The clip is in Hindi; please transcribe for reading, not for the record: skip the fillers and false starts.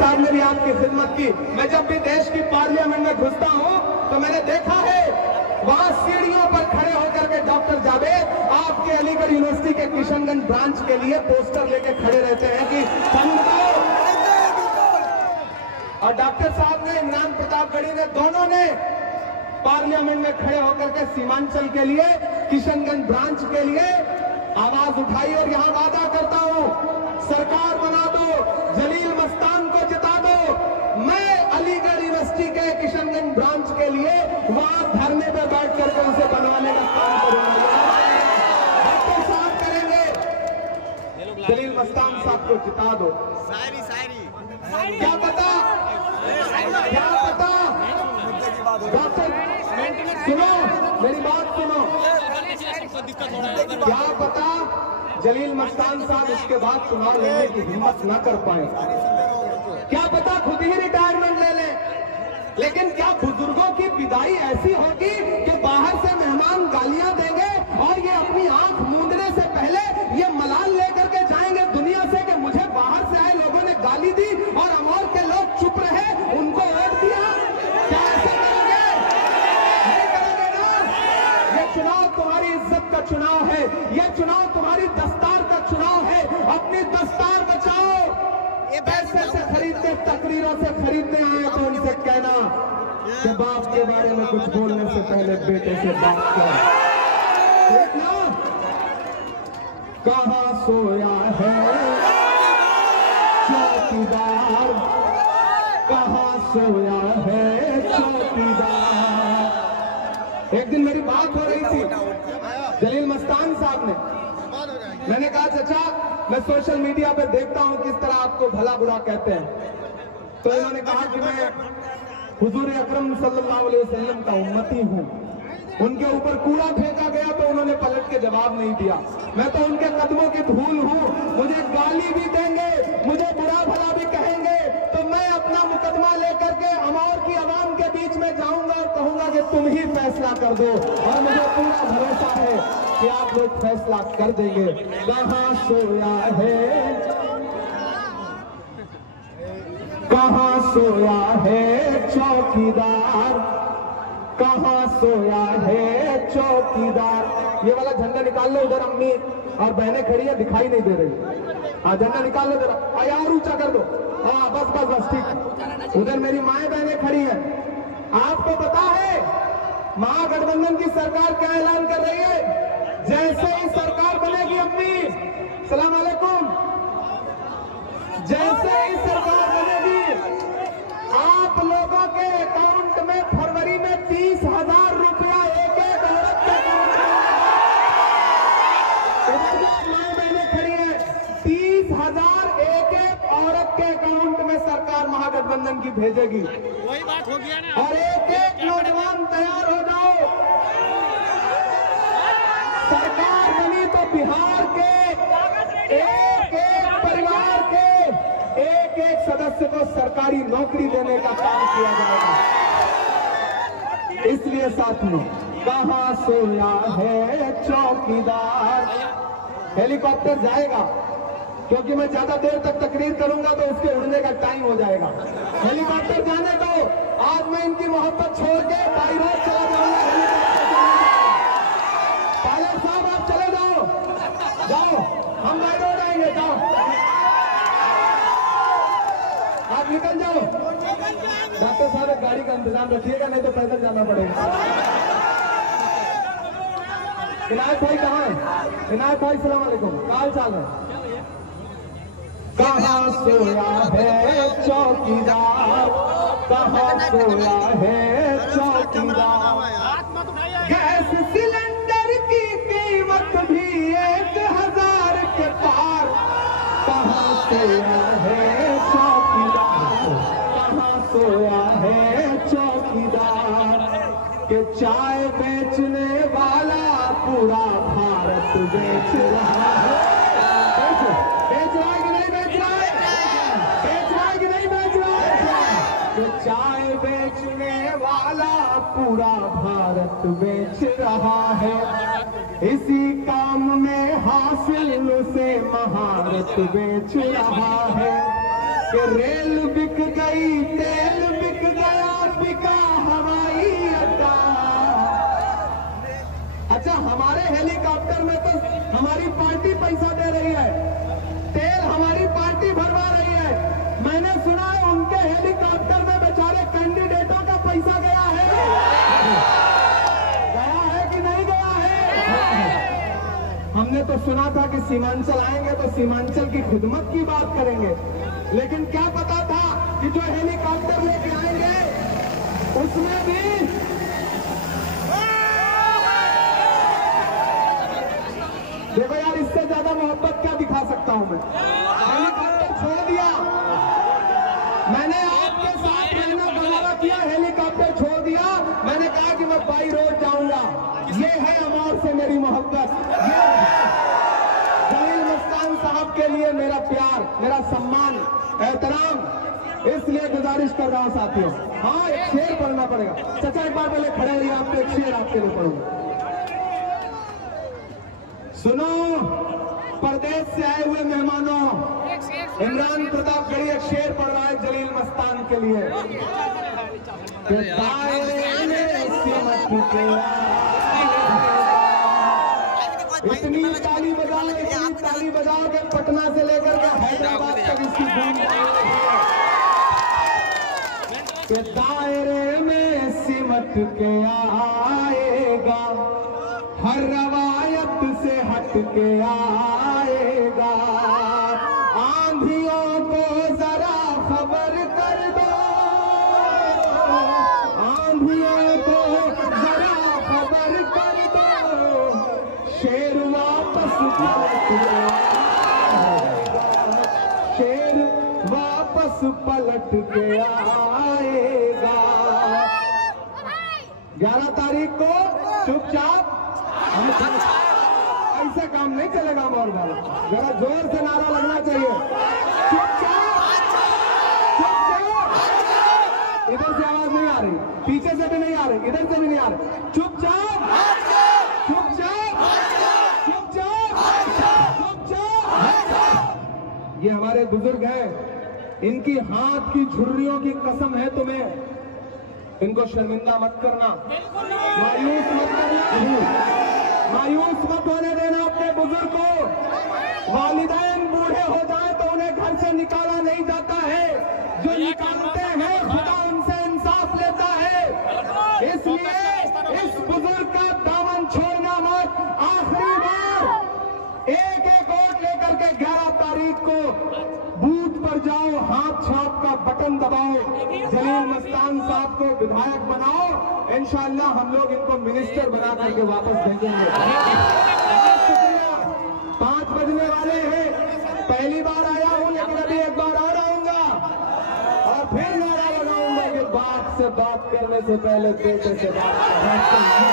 साहब ने भी आपकी खिदमत की। मैं जब भी देश की पार्लियामेंट में घुसता हूं तो मैंने देखा है वहां सीढ़ियों पर खड़े होकर के डॉक्टर जावेद आपके अलीगढ़ यूनिवर्सिटी के किशनगंज ब्रांच के लिए पोस्टर लेके खड़े रहते हैं कि समझाओ। और डॉक्टर साहब ने, इमरान प्रतापगढ़ी ने, दोनों ने पार्लियामेंट में खड़े होकर के सीमांचल के लिए, किशनगंज ब्रांच के लिए आवाज उठाई। और यहां वादा करता हूं, सरकार बना दो, जलील मस्तान को जिता दो, मैं अलीगढ़ यूनिवर्सिटी के किशनगंज ब्रांच के लिए वहां धरने पर बैठ करके उसे बनवाने का काम करूंगा। डॉक्टर साहब करेंगे, जलील मस्तान साहब को जिता दो। क्या पता डॉक्टर, सुनो मेरी बात सुनो, क्या पता जलील मस्तान साहब इसके बाद चुनाव लेने की हिम्मत न कर पाए, क्या पता खुद ही रिटायरमेंट ले लें। लेकिन क्या बुजुर्गों की विदाई ऐसी होगी कि बाहर से मेहमान गालियां देंगे और ये अपनी आंख मूंदने से पहले ये मलाल लेकर के जाएंगे दुनिया से कि मुझे बाहर से आए लोगों ने गाली दी और अमौर के लोग चुप रहे, उनको वोट दिया? क्या ऐसा करोगे? नहीं करोगे ना। ये चुनाव तुम्हारी इज्जत का चुनाव है, ये चुनाव तुम्हारी दस्तार का चुनाव है। अपनी दस्तार बचाओ। पैसे से खरीदते, तकरीरों से खरीदते हैं तो उनसे कहना कि बाप के बारे में कुछ बोलने से पहले बेटे से बात कर। ठीक ना? कहाँ सोया है चौकीदार, कहाँ सोया है चौकीदार। एक दिन मेरी बात हो रही थी जलील मस्तान साहब ने, मैंने कहा चाचा मैं सोशल मीडिया पे देखता हूं किस तरह आपको भला बुरा कहते हैं, तो इन्होंने कहा कि मैं हुजूर अकरम सल्लल्लाहु अलैहि वसल्लम का उम्मती हूं। उनके ऊपर कूड़ा फेंका गया तो उन्होंने पलट के जवाब नहीं दिया। मैं तो उनके कदमों की धूल हूं, मुझे गाली भी देंगे, मुझे बुरा भला भी कहेंगे तो मैं अपना मुकदमा लेकर के अमौर की आवाम के बीच में जाऊंगा और कहूंगा कि तुम ही फैसला कर दो। और मुझे पूरा भरोसा है कि आप लोग फैसला कर देंगे। कहाँ सोया है, कहाँ सोया है चौकीदार, कहाँ सोया है चौकीदार। ये वाला झंडा निकाल लो, उधर अम्मी और बहनें खड़ी है दिखाई नहीं दे रही। हाँ झंडा निकाल लो जरा, यार ऊंचा कर दो। हाँ बस बस बस ठीक। उधर मेरी माएं बहनें खड़ी हैं। आपको पता है महागठबंधन की सरकार क्या ऐलान कर रही है? जैसे ही सरकार बनेगी अम्मी सलाम अलैकुम, जैसे ही सरकार बनेगी आप लोगों के अकाउंट में फरवरी में 30,000 रुपया एक एक औरत के अकाउंट में, मां बहनें खड़ी है, 30,000 एक एक औरत के अकाउंट में सरकार महागठबंधन की भेजेगी। वही बात हो गया ना। और एक एक नौजवान तैयार हो जाओ, सरकार बनी तो बिहार के एक एक परिवार के एक एक सदस्य को सरकारी नौकरी देने का काम किया जाएगा। इसलिए साथियों, कहाँ सोया है चौकीदार। हेलीकॉप्टर जाएगा क्योंकि मैं ज्यादा देर तक तकरीर करूंगा तो उसके उड़ने का टाइम हो जाएगा। हेलीकॉप्टर जाने दो, आज मैं इनकी मोहब्बत छोड़ के बाई रोड चला जाऊंगा। पायलट साहब आप चले जाओ, जाओ हम बाई रोड आएंगे, जाओ आप निकल जाओ। डॉक्टर साहब एक गाड़ी का इंतजाम रखिएगा, नहीं तो पैदल जाना पड़ेगा। इनायत भाई कहाँ है? इनायत भाई सलाम अलैकुम, क्या हाल चाल है? कहाँ सोया है चौकीदार, कहाँ सोया है चौकीदार। गैस सिलेंडर की कीमत भी 1,000 के पार। कहाँ सोया है चौकीदार, कहाँ सोया है चौकीदार। के चाय बेचने वाला पूरा भारत बेच रहा है। बेच रहा है कि नहीं बेच रहा है? बेच रहा है कि नहीं बेच रहा है? तो चाय बेचने वाला पूरा भारत बेच रहा है। इसी काम में हासिल से महारत बेच रहा है। कि रेल बिक गई, तेल बिक गया, बिका हवाई अड्डा। अच्छा, हमारे हेलीकॉप्टर में तो हमारी पार्टी पैसा दे रही है, तेल हमारी पार्टी भरवा रही है। मैंने सुना है उनके हेलीकॉप्टर में बेचारे कैंडिडेटों का पैसा गया है कि नहीं गया है? हमने तो सुना था कि सीमांचल आएंगे तो सीमांचल की खिदमत की बात करेंगे, लेकिन क्या पता था कि जो हेलीकॉप्टर लेके आएंगे उसमें भी देखो यार, इससे ज्यादा मोहब्बत क्या दिखा सकता हूं मैं। हेलीकॉप्टर छोड़ दिया, मैंने आपके साथ रहना गवारा किया, हेलीकॉप्टर छोड़ दिया। मैंने कहा कि मैं बाई रोड जाऊंगा। ये है अमौर से मेरी मोहब्बत, ये जलील मस्तान साहब के लिए मेरा प्यार, मेरा सम्मान, एहतराम। इसलिए गुजारिश कर रहा हूं साथियों, हाँ एक शेर पढ़ना पड़ेगा। चाचा एक बार पहले खड़े रहिए, आपको एक शेर आपके लिए पढ़ूंगा। सुनो परदेश से आए हुए मेहमानों, इमरान प्रतापगढ़ी एक शेर पढ़ रहा है जलील मस्तान के लिए। इतनी ताली बजाओ, इतनी ताली बजाओ कि पटना से लेकर के हैदराबाद तक इसकी गूंज के दायरे में सिमट के आएगा, हर रवायत से हट के आएगा। आंधियों को जरा खबर कर दो, आंधियों को जरा खबर कर दो, शेर वापस पलट आएगा, शेर वापस पलट के आएगा। 11 तारीख को चुपचाप, ऐसे काम नहीं चलेगा मोर वाला, जरा जोर से नारा लगना चाहिए। चुपचाप, चुपचाप। इधर से आवाज नहीं आ रही, पीछे से भी नहीं आ रही, इधर से भी नहीं आ रही। चुपचाप, चुपचाप, चुपचाप, चुपचाप। ये हमारे बुजुर्ग हैं, इनकी हाथ की झुर्रियों की कसम है तुम्हें, इनको शर्मिंदा मत करना, मायूस मत करना, मायूस मत होने देना अपने बुजुर्ग को। वालिदैन बूढ़े हो जाए तो उन्हें घर से निकाला नहीं जाता है, जो निकालते हैं खुदा उनसे इंसाफ लेता है। इसलिए इस बुजुर्ग का दामन छोड़ना मत। आखिरी बार एक एक वोट लेकर के 11 तारीख को बूथ पर जाओ, हाथ छाप का बटन दबाओ, जलील मस्तान साहब को विधायक बनाओ। इंशाअल्लाह हम लोग इनको मिनिस्टर बना करके वापस भेजेंगे। शुक्रिया। 5 बजने वाले हैं, पहली बार आया हूं लेकिन अभी एक बार और आऊंगा और फिर नारा लगाऊंगा कि बात से बात करने से पहले बेटे से बात करना।